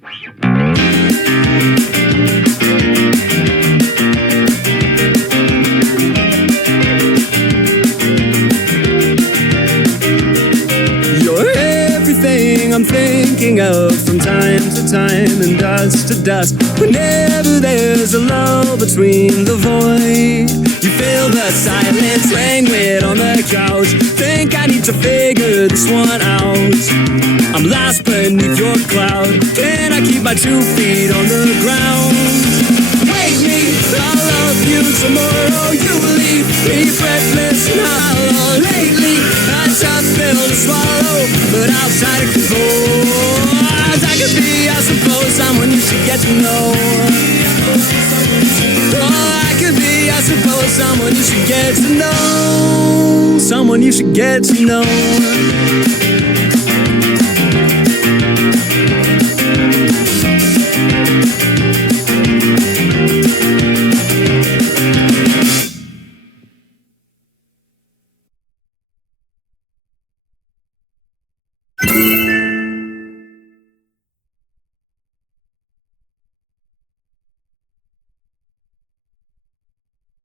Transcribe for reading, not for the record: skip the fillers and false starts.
You're everything I'm thinking of from time to time and dust to dust. Whenever there's a lull between the void, you feel the silence languid on the couch. Think I need to figure this one out. I'm lost beneath your cloud. Can I keep my 2 feet on the ground? Wake me, I'll love you tomorrow. You leave me breathless and hollow. Lately, a tough pill to swallow, but I'll try to compose. I could be, I suppose, someone you should get to know. Oh, I could be, I suppose, someone you should get to know. Someone you should get to know.